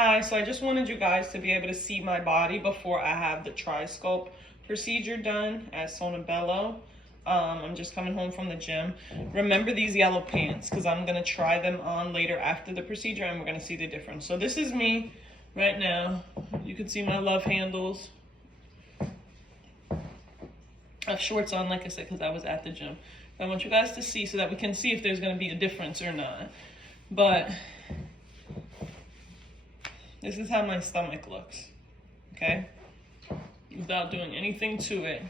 Hi, so I just wanted you guys to be able to see my body before I have the Trisculpt procedure done at Sonobello. I'm just coming home from the gym. Remember these yellow pants because I'm going to try them on later after the procedure and we're going to see the difference. So this is me right now. You can see my love handles. I have shorts on, like I said, because I was at the gym. I want you guys to see so that we can see if there's going to be a difference or not. But this is how my stomach looks, okay? Without doing anything to it.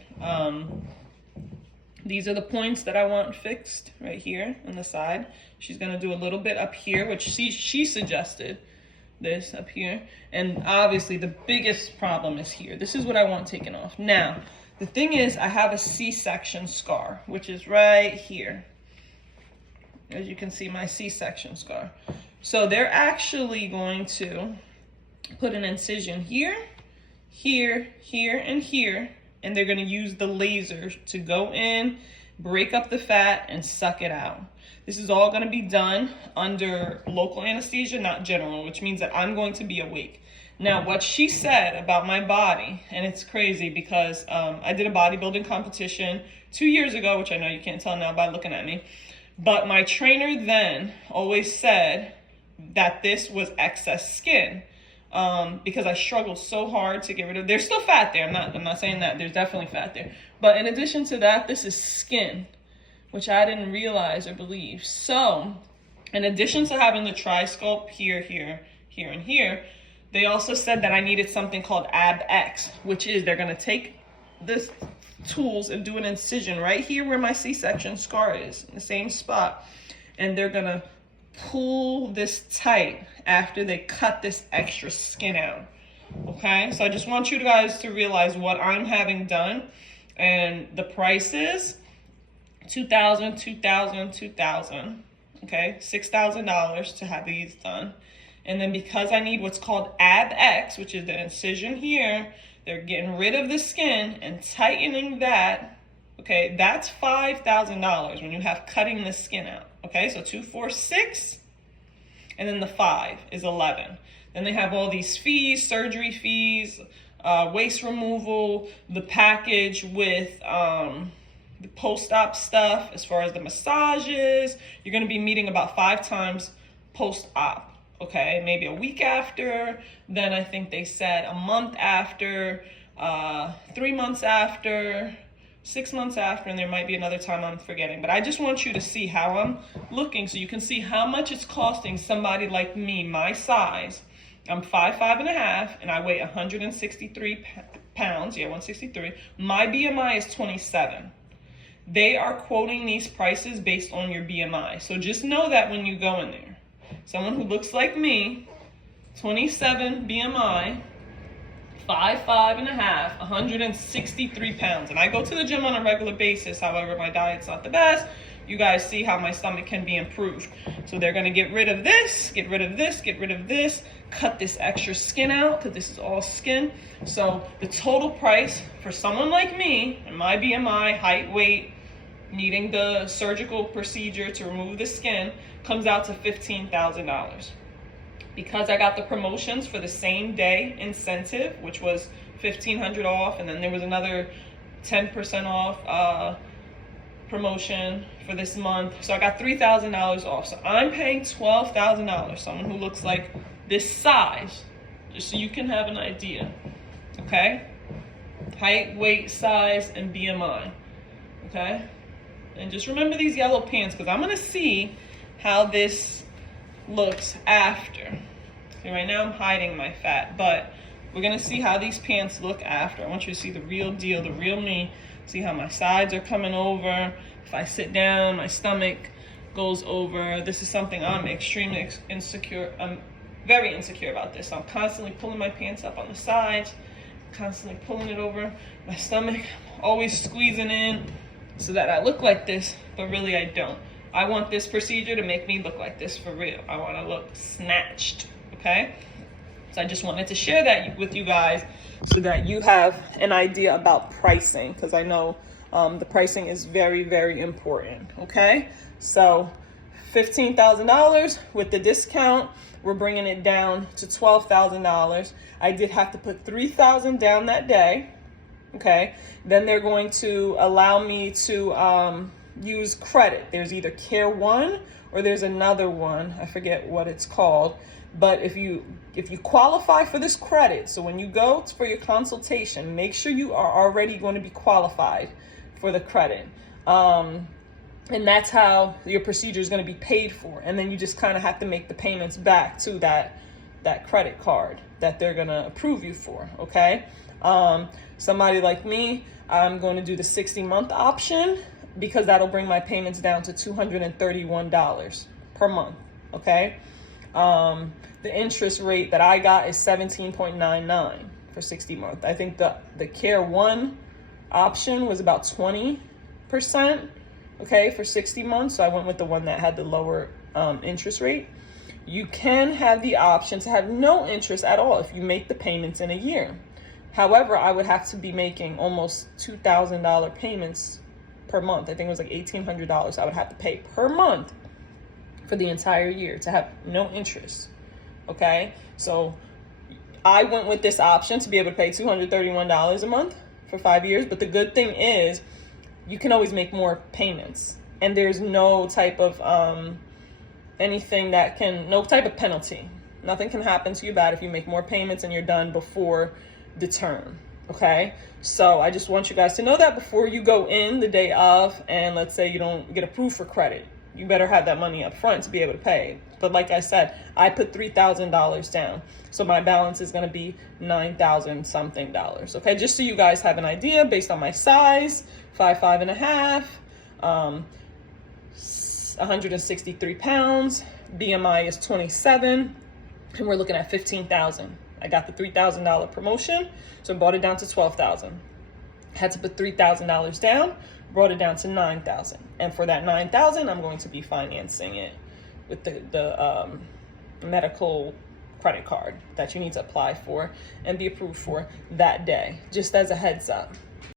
These are the points that I want fixed right here on the side. She's gonna do a little bit up here, which she suggested this up here. And obviously the biggest problem is here. This is what I want taken off. Now, the thing is I have a C-section scar, which is right here. As you can see, my C-section scar. So they're actually going to put an incision here, here, here, and here, and they're gonna use the laser to go in, break up the fat, and suck it out. This is all gonna be done under local anesthesia, not general, which means that I'm going to be awake. Now, what she said about my body, and it's crazy because I did a bodybuilding competition 2 years ago, which I know you can't tell now by looking at me, but my trainer then always said that this was excess skin. Because I struggled so hard to get rid of, there's still fat there, I'm not saying that, there's definitely fat there. But in addition to that, this is skin, which I didn't realize or believe. So, in addition to having the Trisculpt here, here, here, and here, they also said that I needed something called AbEx, which is they're gonna take this tools and do an incision right here where my C-section scar is, in the same spot, and they're gonna pull this tight after they cut this extra skin out. Okay, so I just want you guys to realize what I'm having done, and the price is $2,000, $2,000, $2,000. Okay, $6,000 to have these done. And then because I need what's called AbEx, which is the incision here, they're getting rid of the skin and tightening that. Okay, that's $5,000 when you have cutting the skin out. Okay, so 2, 4, 6, and then the 5 is 11. Then they have all these fees, surgery fees, waist removal, the package with the post-op stuff as far as the massages. You're gonna be meeting about 5 times post-op, okay? Maybe a week after, then I think they said a month after, 3 months after, 6 months after, and there might be another time I'm forgetting. But I just want you to see how I'm looking so you can see how much it's costing somebody like me, my size. I'm 5'5½", and I weigh 163 pounds. Yeah, 163. My BMI is 27. They are quoting these prices based on your BMI. So just know that when you go in there. Someone who looks like me, 27 BMI, 5'5½", 163 pounds. And I go to the gym on a regular basis. However, my diet's not the best. You guys see how my stomach can be improved. So they're gonna get rid of this, get rid of this, get rid of this, cut this extra skin out, because this is all skin. So the total price for someone like me, and my BMI, height, weight, needing the surgical procedure to remove the skin, comes out to $15,000. Because I got the promotions for the same day incentive, which was $1,500 off, and then there was another 10% off promotion for this month. So I got $3,000 off. So I'm paying $12,000, someone who looks like this size, just so you can have an idea, okay? Height, weight, size, and BMI, okay? And just remember these yellow pants, because I'm gonna see how this looks after. See, right now I'm hiding my fat, but we're gonna see how these pants look after. I want you to see the real deal, the real me. See how my sides are coming over. If I sit down, my stomach goes over. This is something I'm extremely insecure. I'm very insecure about this. So I'm constantly pulling my pants up on the sides, constantly pulling it over my stomach, always squeezing in so that I look like this, but really I don't. I want this procedure to make me look like this for real. I want to look snatched, okay? So I just wanted to share that with you guys so that you have an idea about pricing, because I know the pricing is very, very important, okay? So $15,000. With the discount, we're bringing it down to $12,000. I did have to put $3,000 down that day. Okay, then they're going to allow me to use credit. There's either Care One or there's another one. I forget what it's called. But if you qualify for this credit, so when you go for your consultation, make sure you are already going to be qualified for the credit. And that's how your procedure is going to be paid for. And then you just kind of have to make the payments back to that credit card that they're going to approve you for, okay? Somebody like me, I'm going to do the 60-month option because that'll bring my payments down to $231 per month, okay? The interest rate that I got is 17.99 for 60 months. I think the Care One option was about 20%, okay, for 60 months. So I went with the one that had the lower interest rate. You can have the option to have no interest at all if you make the payments in a year. However, I would have to be making almost $2,000 payments per month. I think it was like $1,800 I would have to pay per month for the entire year to have no interest, okay? So I went with this option to be able to pay $231 a month for 5 years. But the good thing is you can always make more payments. And there's no type of no type of penalty. Nothing can happen to you bad if you make more payments and you're done before the term, okay? So I just want you guys to know that before you go in the day of, and let's say you don't get approved for credit, you better have that money up front to be able to pay. But like I said, I put $3,000 down. So my balance is gonna be $9,000 something, okay? Just so you guys have an idea based on my size, 5'5.5", 163 pounds, BMI is 27, and we're looking at $15,000. I got the $3,000 promotion, so I brought it down to $12,000. Had to put $3,000 down, brought it down to $9,000. And for that $9,000, I'm going to be financing it with the medical credit card that you need to apply for and be approved for that day, just as a heads up.